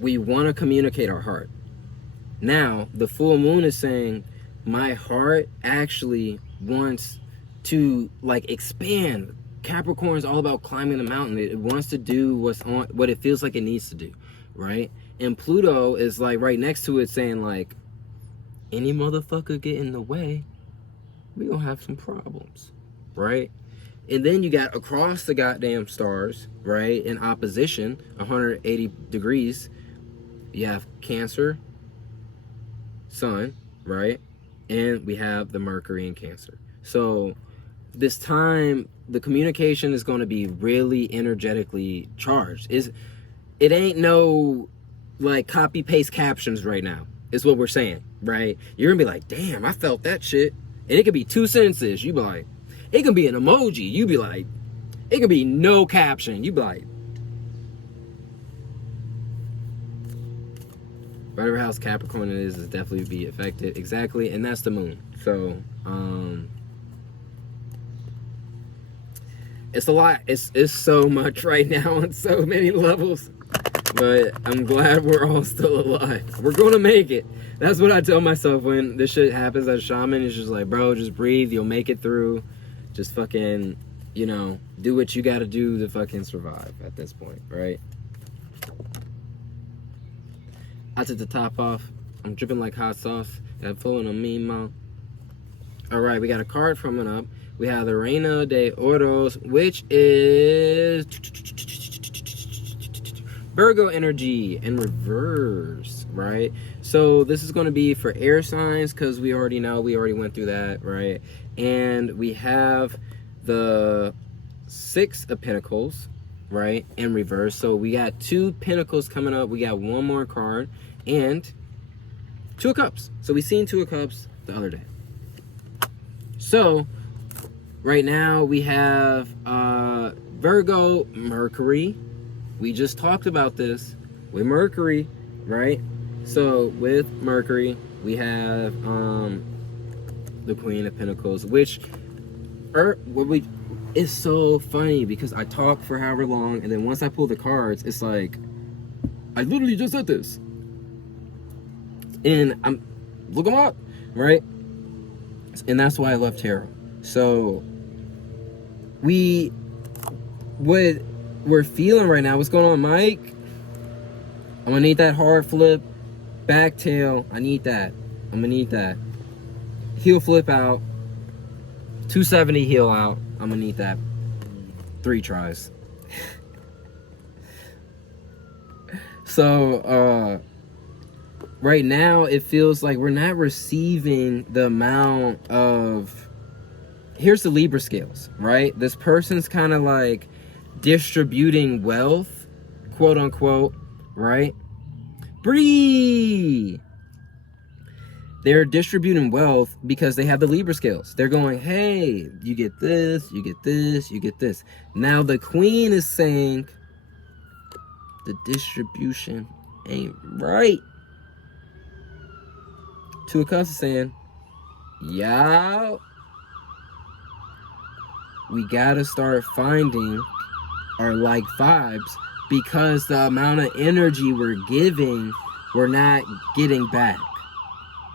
we want to communicate our heart. Now, the full moon is saying, my heart actually wants to like expand. Capricorn is all about climbing the mountain. It wants to do what it feels like it needs to do, right? And Pluto is like right next to it saying like, any motherfucker get in the way, we gonna have some problems, right? And then you got across the goddamn stars, right, in opposition, 180 degrees, you have Cancer, Sun, right? And we have the Mercury in Cancer. So this time, the communication is going to be really energetically charged. It ain't no like copy paste captions right now, is what we're saying, right? You're gonna be like, damn, I felt that shit. And it could be 2 sentences. You be like, it can be an emoji. You be like, it could be no caption. You be like, whatever house Capricorn it is definitely be affected. Exactly. And that's the moon. So, it's a lot. It's so much right now on so many levels. But I'm glad we're all still alive. We're gonna make it. That's what I tell myself when this shit happens as a shaman. It's just like, bro, just breathe. You'll make it through. Just fucking, you know, do what you gotta do to fucking survive at this point, right? I took the top off. I'm dripping like hot sauce. Got flowing on me, mom. All right, we got a card coming up. We have the Reina de Oros, which is Virgo energy in reverse, right? So this is going to be for air signs because we already went through that, right? And we have the 6 of Pentacles, right, in reverse. So we got 2 Pentacles coming up. We got one more card and 2 of Cups. So we seen 2 of Cups the other day. So right now we have Virgo, Mercury. We just talked about this with Mercury, right? So with Mercury, we have the Queen of Pentacles, which it's so funny because I talk for however long, and then once I pull the cards, it's like, I literally just said this. And I'm, look them up, right? And that's why I love tarot. So we're feeling right now. What's going on, Mike? I'm gonna need that hard flip, back tail. I need that. I'm gonna need that. Heel flip out, 270 heel out. I'm gonna need that. 3 tries. So, right now it feels like we're not receiving the amount of, here's the Libra scales, right? This person's kind of like distributing wealth, quote unquote, right? Breathe. They're distributing wealth because they have the Libra scales. They're going, hey, you get this, you get this, you get this. Now the Queen is saying the distribution ain't right. 2 of Cups is saying, y'all, we gotta start finding our like vibes, because the amount of energy we're giving, we're not getting back,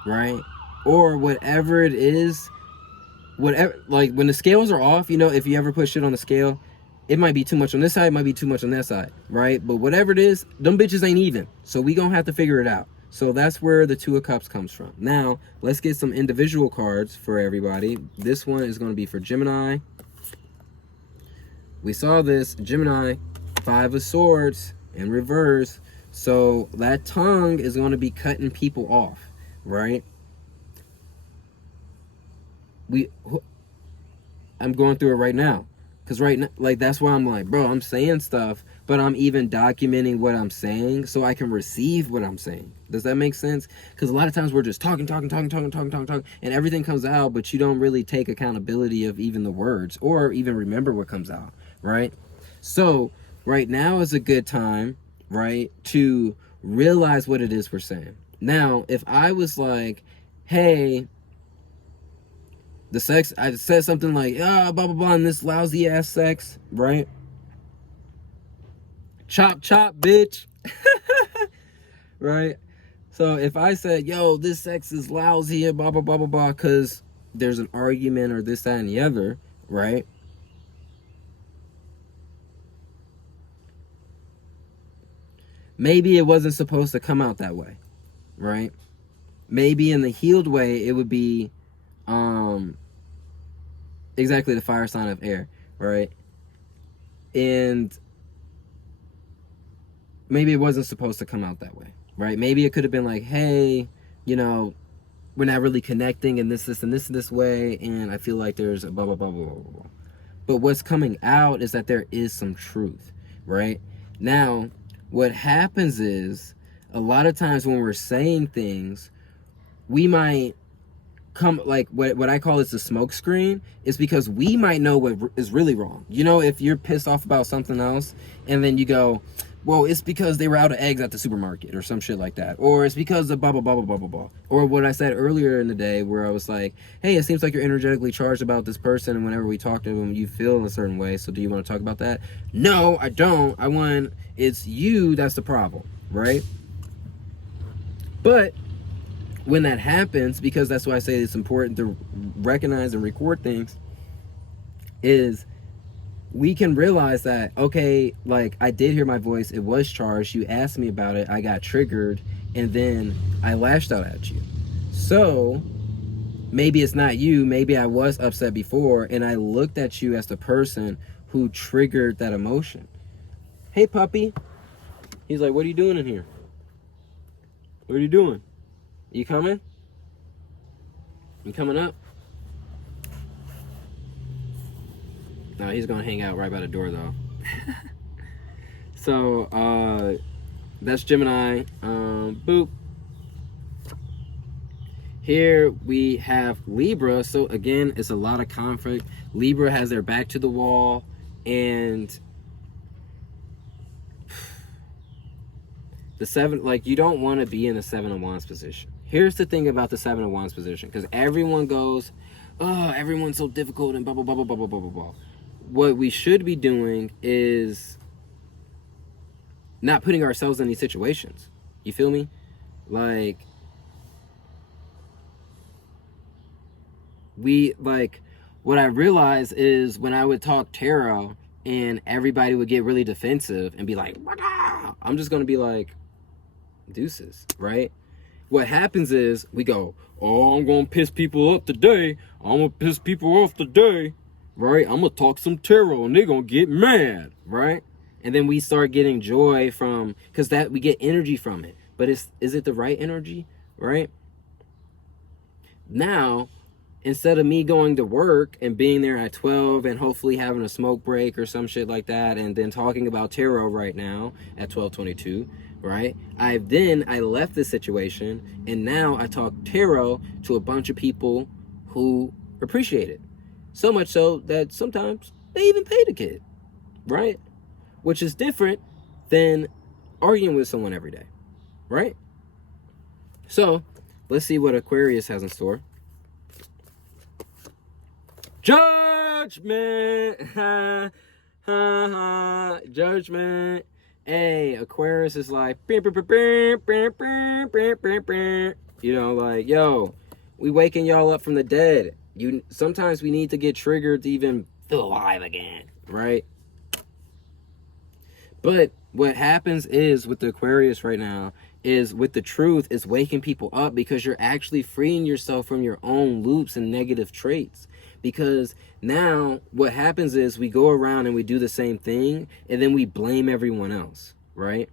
right? Or whatever it is, whatever, like when the scales are off, you know, if you ever put shit on the scale, it might be too much on this side, it might be too much on that side, right? But whatever it is, them bitches ain't even. So we gonna have to figure it out. So that's where the 2 of Cups comes from. Now, let's get some individual cards for everybody. This one is gonna be for Gemini. We saw this, Gemini, 5 of Swords in reverse. So that tongue is going to be cutting people off, right? I'm going through it right now. Because right now, like, that's why I'm like, bro, I'm saying stuff, but I'm even documenting what I'm saying so I can receive what I'm saying. Does that make sense? Because a lot of times we're just talking, and everything comes out, but you don't really take accountability of even the words or even remember what comes out, right? So right now is a good time, right, to realize what it is we're saying. Now, if I was like, hey, the sex, I said something like, blah, blah, blah, and this lousy ass sex, right? Chop, chop, bitch. right? So if I said, yo, this sex is lousy and blah, blah, blah, blah, blah, because there's an argument or this, that, and the other, right? Maybe it wasn't supposed to come out that way, right? Maybe in the healed way, it would be exactly the fire sign of air, right? And maybe it wasn't supposed to come out that way, right? Maybe it could have been like, hey, you know, we're not really connecting in this and this way, and I feel like there's a blah, blah, blah, blah, blah, blah. But what's coming out is that there is some truth, right? Now, what happens is, a lot of times when we're saying things, we might come, like, what I call is the smoke screen, is because we might know what is really wrong. You know, if you're pissed off about something else, and then you go, well, it's because they were out of eggs at the supermarket or some shit like that. Or it's because of blah, blah, blah, blah, blah, blah, blah. Or what I said earlier in the day where I was like, hey, it seems like you're energetically charged about this person, and whenever we talk to them, you feel in a certain way. So do you want to talk about that? No, I don't. It's you that's the problem, right? But when that happens, because that's why I say it's important to recognize and record things, is we can realize that, okay, like, I did hear my voice, it was charged, you asked me about it, I got triggered, and then I lashed out at you. So maybe it's not you, maybe I was upset before, and I looked at you as the person who triggered that emotion. Hey, puppy. He's like, what are you doing in here? What are you doing? You coming? You coming up? No, he's gonna hang out right by the door though. So that's Gemini. Boop. Here we have Libra. So again, it's a lot of conflict. Libra has their back to the wall, and the seven, like, you don't want to be in the Seven of Wands position. Here's the thing about the Seven of Wands position, because everyone goes, oh, everyone's so difficult and blah, blah, blah, blah, blah, blah, blah, blah. What we should be doing is not putting ourselves in these situations. You feel me? Like, what I realized is when I would talk tarot and everybody would get really defensive and be like, wah-dah! I'm just going to be like, deuces, right? What happens is we go, oh, I'm going to piss people up today. I'm going to piss people off today. Right? I'm going to talk some tarot and they're going to get mad, right? And then we start getting joy from, because that we get energy from it. But is it the right energy, right? Now, instead of me going to work and being there at 12 and hopefully having a smoke break or some shit like that, and then talking about tarot right now at 12:22, right? I left the situation, and now I talk tarot to a bunch of people who appreciate it. So much so that sometimes they even pay the kid, right? Which is different than arguing with someone every day, right? So let's see what Aquarius has in store. Judgment! Ha, ha, ha. Judgment. Hey, Aquarius is like, you know, like, yo, we waking y'all up from the dead. Sometimes we need to get triggered to even feel alive again, right? But what happens is with the Aquarius right now is with the truth is waking people up, because you're actually freeing yourself from your own loops and negative traits. Because now what happens is we go around and we do the same thing, and then we blame everyone else, right?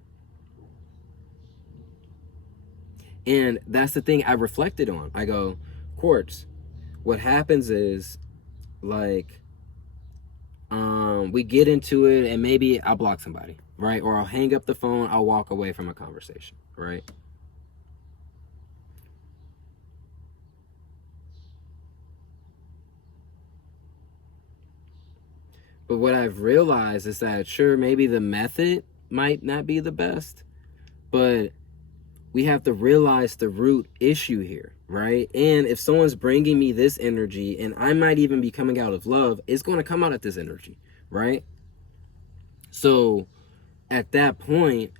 And that's the thing I reflected on. I go, Quartz, what happens is, like, we get into it and maybe I'll block somebody, right? Or I'll hang up the phone, I'll walk away from a conversation, right? But what I've realized is that, sure, maybe the method might not be the best, but we have to realize the root issue here, right? And if someone's bringing me this energy, and I might even be coming out of love, it's going to come out at this energy, right? So at that point,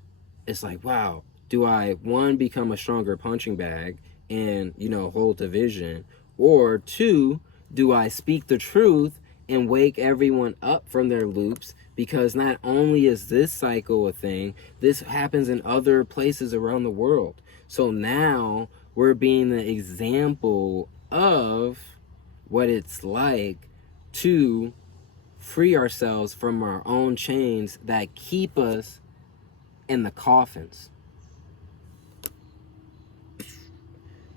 it's like, wow, Do I, one, become a stronger punching bag and, you know, hold the vision? Or two, do I speak the truth and wake everyone up from their loops? Because not only is this cycle a thing, this happens in other places around the world. So now we're being the example of what it's like to free ourselves from our own chains that keep us in the coffins.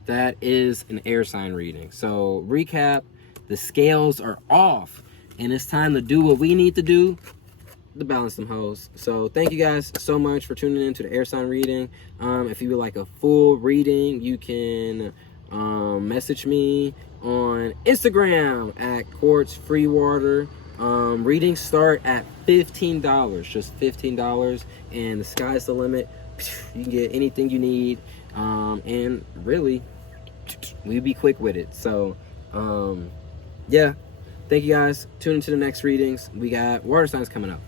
That is an air sign reading. So recap, the scales are off and it's time to do what we need to do to balance them hoes. So thank you guys so much for tuning in to the air sign reading. If you would like a full reading, you can message me on Instagram at Quartz Free Water. Readings start at $15, just $15, and the sky's the limit. You can get anything you need, and really, we be quick with it. So, yeah, thank you guys. Tune into the next readings. We got water signs coming up.